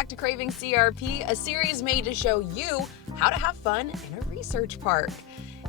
back to Craving CRP, a series made to show you how to have fun in a research park.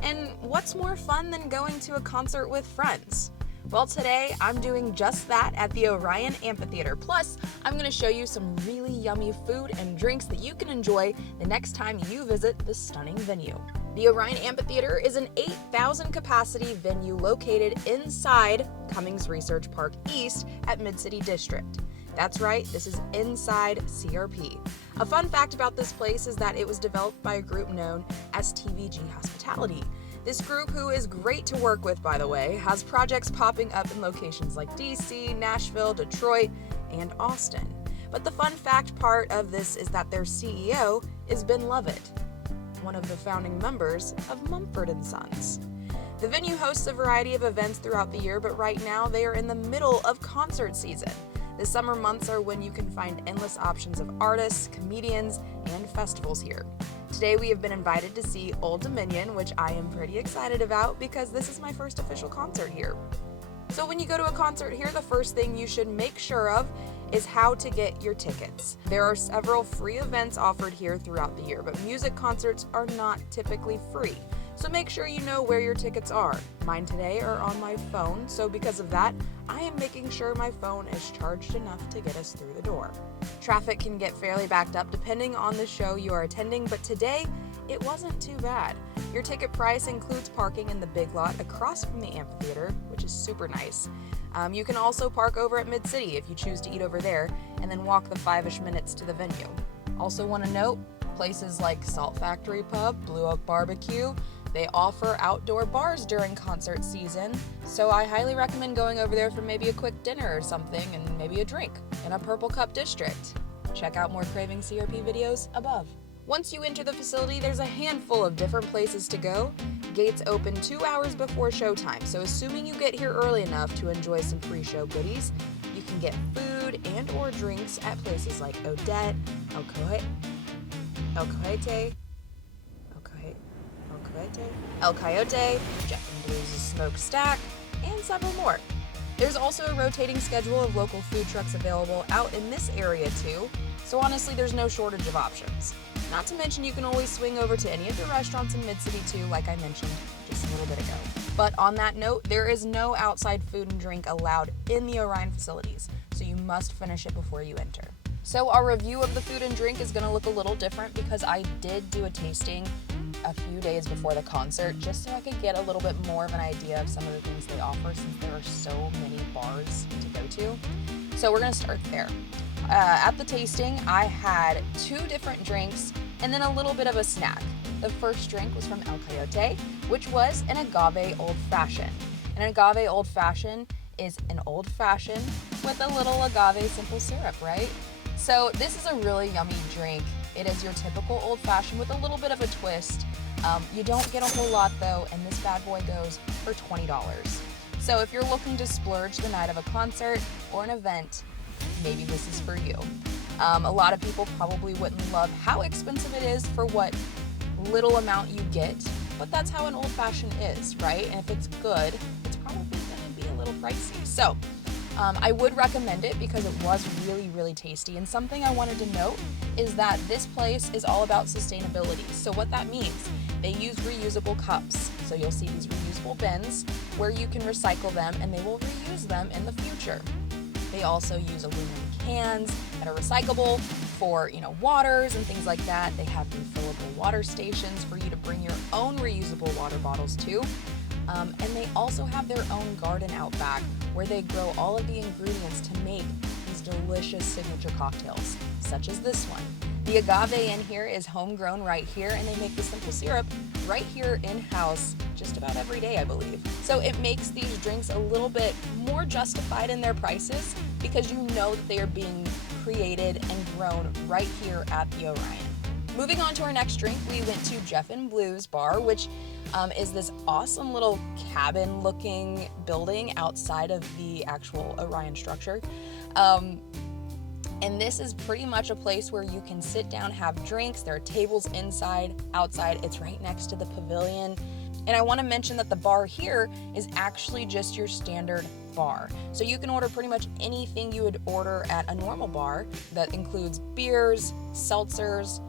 And what's more fun than going to a concert with friends? Well, today I'm doing just that at the Orion Amphitheater. Plus, I'm going to show you some really yummy food and drinks that you can enjoy the next time you visit this stunning venue. The Orion Amphitheater is an 8,000 capacity venue located inside Cummings Research Park East at MidCity District. That's right, this is inside CRP. A fun fact about this place is that it was developed by a group known as TVG Hospitality. This group, who is great to work with, by the way, has projects popping up in locations like DC, Nashville, Detroit, and Austin. But the fun fact part of this is that their CEO is Ben Lovett, one of the founding members of Mumford & Sons. The venue hosts a variety of events throughout the year, but right now they are in the middle of concert season. The summer months are when you can find endless options of artists, comedians, and festivals here. Today we have been invited to see Old Dominion, which I am pretty excited about because this is my first official concert here. So when you go to a concert here, the first thing you should make sure of is how to get your tickets. There are several free events offered here throughout the year, but music concerts are not typically free. So make sure you know where your tickets are. Mine today are on my phone, so because of that, I am making sure my phone is charged enough to get us through the door. Traffic can get fairly backed up depending on the show you are attending, but today, it wasn't too bad. Your ticket price includes parking in the big lot across from the amphitheater, which is super nice. You can also park over at MidCity if you choose to eat over there, and then walk the 5-ish minutes to the venue. Also want to note, places like Salt Factory Pub, Blue Oak Barbecue, they offer outdoor bars during concert season, so I highly recommend going over there for maybe a quick dinner or something and maybe a drink in a Purple Cup district. Check out more Craving CRP videos above. Once you enter the facility, there's a handful of different places to go. Gates open 2 hours before showtime, so assuming you get here early enough to enjoy some pre-show goodies, you can get food and or drinks at places like Odette, El Coyote, Jeff and Blues' Smokestack, and several more. There's also a rotating schedule of local food trucks available out in this area too, so honestly there's no shortage of options. Not to mention you can always swing over to any of the restaurants in MidCity too, like I mentioned just a little bit ago. But on that note, there is no outside food and drink allowed in the Orion facilities, so you must finish it before you enter. So our review of the food and drink is going to look a little different because I did do a tasting a few days before the concert just so I could get a little bit more of an idea of some of the things they offer since there are so many bars to go to. So we're going to start there. At the tasting, I had 2 different drinks and then a little bit of a snack. The first drink was from El Coyote, which was an agave old fashioned. An agave old fashioned is an old fashioned with a little agave simple syrup, right? So this is a really yummy drink. It is your typical old fashioned with a little bit of a twist. You don't get a whole lot though, and this bad boy goes for $20. So if you're looking to splurge the night of a concert or an event, maybe this is for you. A lot of people probably wouldn't love how expensive it is for what little amount you get, but that's how an old fashioned is, right? And if it's good, it's probably going to be a little pricey. So I would recommend it because it was really, really tasty. And something I wanted to note is that this place is all about sustainability. So what that means, they use reusable cups. So you'll see these reusable bins where you can recycle them and they will reuse them in the future. They also use aluminum cans that are recyclable for, waters and things like that. They have refillable water stations for you to bring your own reusable water bottles to. And they also have their own garden out back where they grow all of the ingredients to make these delicious signature cocktails, such as this one. The agave in here is homegrown right here, and they make the simple syrup right here in-house just about every day, I believe. So it makes these drinks a little bit more justified in their prices because you know that they are being created and grown right here at the Orion. Moving on to our next drink, we went to Jeff and Blues Bar, which is this awesome little cabin-looking building outside of the actual Orion structure. And this is pretty much a place where you can sit down, have drinks. There are tables inside, outside. It's right next to the pavilion. And I want to mention that the bar here is actually just your standard bar. So you can order pretty much anything you would order at a normal bar. That includes beers, seltzers,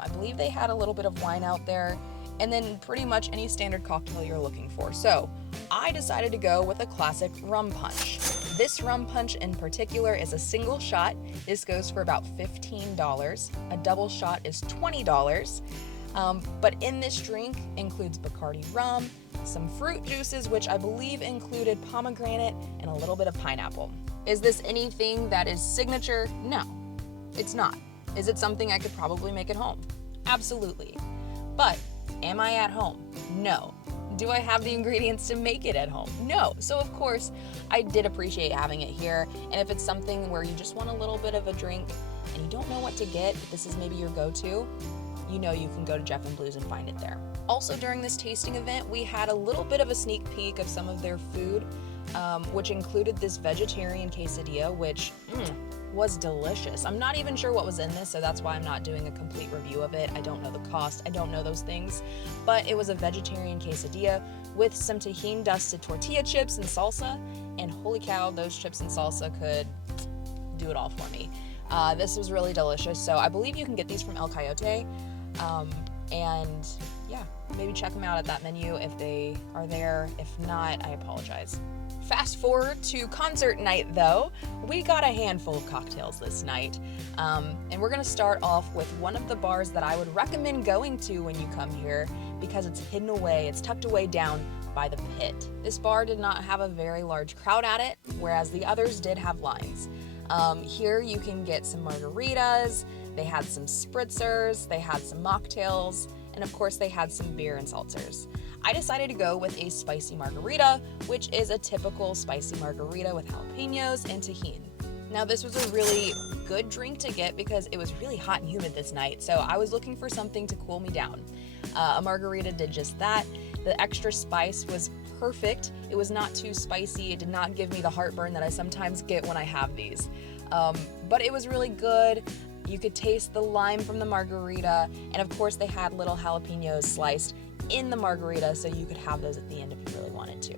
I believe they had a little bit of wine out there, and then pretty much any standard cocktail you're looking for. So I decided to go with a classic rum punch. This rum punch in particular is a single shot. This goes for about $15. A double shot is $20. But in this drink includes Bacardi rum, some fruit juices, which I believe included pomegranate and a little bit of pineapple. Is this anything that is signature? No, it's not. Is it something I could probably make at home? Absolutely. But am I at home? No. Do I have the ingredients to make it at home? No. So of course, I did appreciate having it here. And if it's something where you just want a little bit of a drink and you don't know what to get, but this is maybe your go-to, you know you can go to Jeff and Blues and find it there. Also during this tasting event, we had a little bit of a sneak peek of some of their food, which included this vegetarian quesadilla, which was delicious. I'm not even sure what was in this, so that's why I'm not doing a complete review of it. I don't know the cost, I don't know those things, but it was a vegetarian quesadilla with some Tajín dusted tortilla chips and salsa, and holy cow, those chips and salsa could do it all for me. This was really delicious, so I believe you can get these from El Coyote, and yeah, maybe check them out at that menu if they are there. If not, I apologize. Fast forward to concert night though, we got a handful of cocktails this night, and we're gonna start off with one of the bars that I would recommend going to when you come here because it's hidden away, it's tucked away down by the pit. This bar did not have a very large crowd at it, whereas the others did have lines. Here you can get some margaritas, they had some spritzers, they had some mocktails, and of course they had some beer and seltzers. I decided to go with a spicy margarita, which is a typical spicy margarita with jalapenos and Tajín. Now this was a really good drink to get because it was really hot and humid this night, so I was looking for something to cool me down. A margarita did just that. The extra spice was perfect. It was not too spicy. It did not give me the heartburn that I sometimes get when I have these. But it was really good. You could taste the lime from the margarita, and of course they had little jalapenos sliced in the margarita, so you could have those at the end if you really wanted to.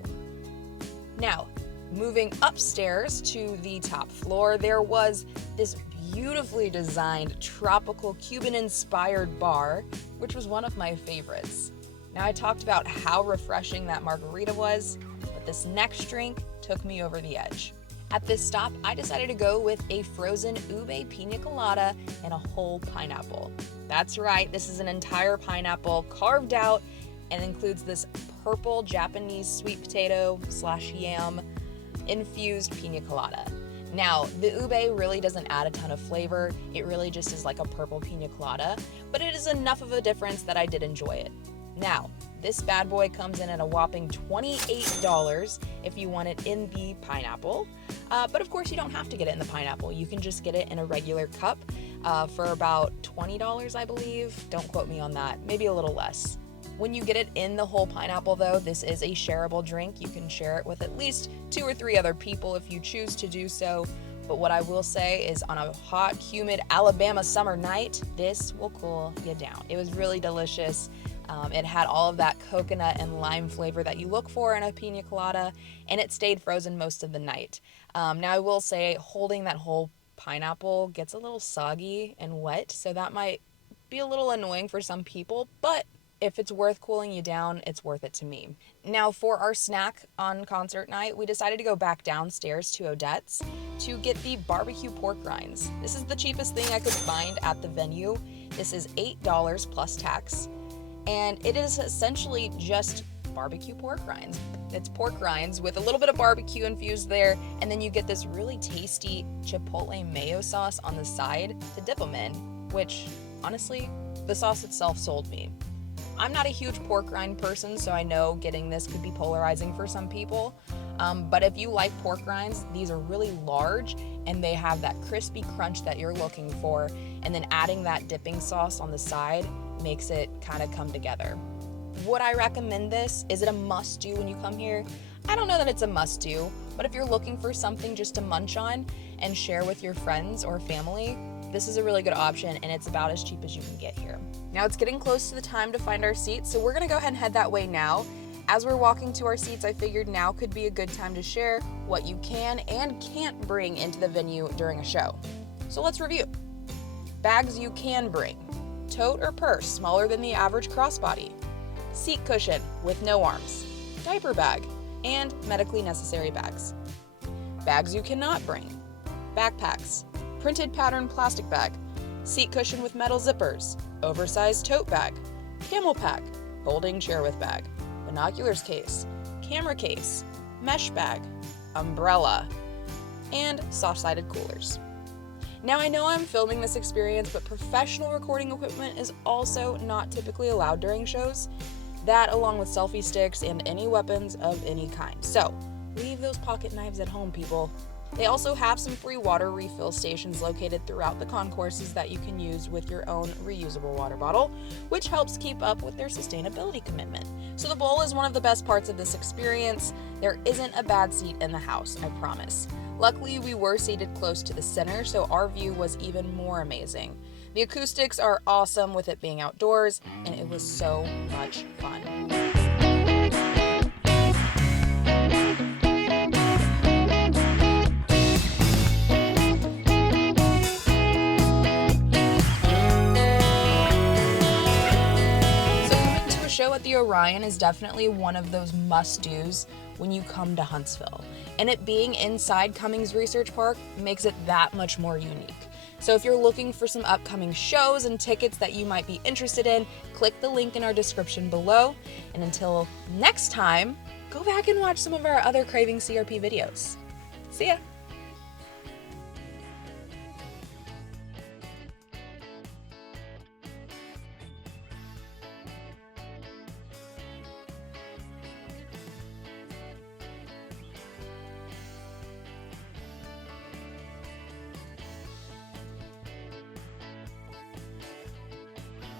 Now, moving upstairs to the top floor, there was this beautifully designed tropical Cuban-inspired bar, which was one of my favorites. Now, I talked about how refreshing that margarita was, but this next drink took me over the edge. At this stop, I decided to go with a frozen ube pina colada and a whole pineapple. That's right, this is an entire pineapple carved out and includes this purple Japanese sweet potato / yam infused pina colada. Now, the ube really doesn't add a ton of flavor. It really just is like a purple pina colada, but it is enough of a difference that I did enjoy it. Now, this bad boy comes in at a whopping $28 if you want it in the pineapple. But of course, you don't have to get it in the pineapple. You can just get it in a regular cup for about $20, I believe. Don't quote me on that. Maybe a little less. When you get it in the whole pineapple, though, this is a shareable drink. You can share it with at least 2 or 3 other people if you choose to do so. But what I will say is on a hot, humid Alabama summer night, this will cool you down. It was really delicious. It had all of that coconut and lime flavor that you look for in a pina colada, and it stayed frozen most of the night. Now, I will say holding that whole pineapple gets a little soggy and wet, so that might be a little annoying for some people, but if it's worth cooling you down, it's worth it to me. Now, for our snack on concert night, we decided to go back downstairs to Odette's to get the barbecue pork rinds. This is the cheapest thing I could find at the venue. This is $8 plus tax, and it is essentially just barbecue pork rinds. It's pork rinds with a little bit of barbecue infused there, and then you get this really tasty chipotle mayo sauce on the side to dip them in, which, honestly, the sauce itself sold me. I'm not a huge pork rind person, so I know getting this could be polarizing for some people. But if you like pork rinds, these are really large and they have that crispy crunch that you're looking for. And then adding that dipping sauce on the side makes it kind of come together. Would I recommend this? Is it a must-do when you come here? I don't know that it's a must-do, but if you're looking for something just to munch on and share with your friends or family, this is a really good option, and it's about as cheap as you can get here. Now it's getting close to the time to find our seats, so we're gonna go ahead and head that way now. As we're walking to our seats, I figured now could be a good time to share what you can and can't bring into the venue during a show. So let's review. Bags you can bring. Tote or purse smaller than the average crossbody. Seat cushion with no arms. Diaper bag. And medically necessary bags. Bags you cannot bring. Backpacks. Printed pattern plastic bag. Seat cushion with metal zippers. Oversized tote bag. Camel pack. Folding chair with bag. Binoculars case. Camera case. Mesh bag. Umbrella. And soft-sided coolers. Now I know I'm filming this experience, but professional recording equipment is also not typically allowed during shows. That along with selfie sticks and any weapons of any kind. So leave those pocket knives at home, people. They also have some free water refill stations located throughout the concourses that you can use with your own reusable water bottle, which helps keep up with their sustainability commitment. So the bowl is one of the best parts of this experience. There isn't a bad seat in the house, I promise. Luckily, we were seated close to the center, so our view was even more amazing. The acoustics are awesome with it being outdoors, and it was so much fun. Show at the Orion is definitely one of those must-dos when you come to Huntsville, and it being inside Cummings Research Park makes it that much more unique. So if you're looking for some upcoming shows and tickets that you might be interested in, click the link in our description below, and until next time, go back and watch some of our other CravingCRP videos. See ya!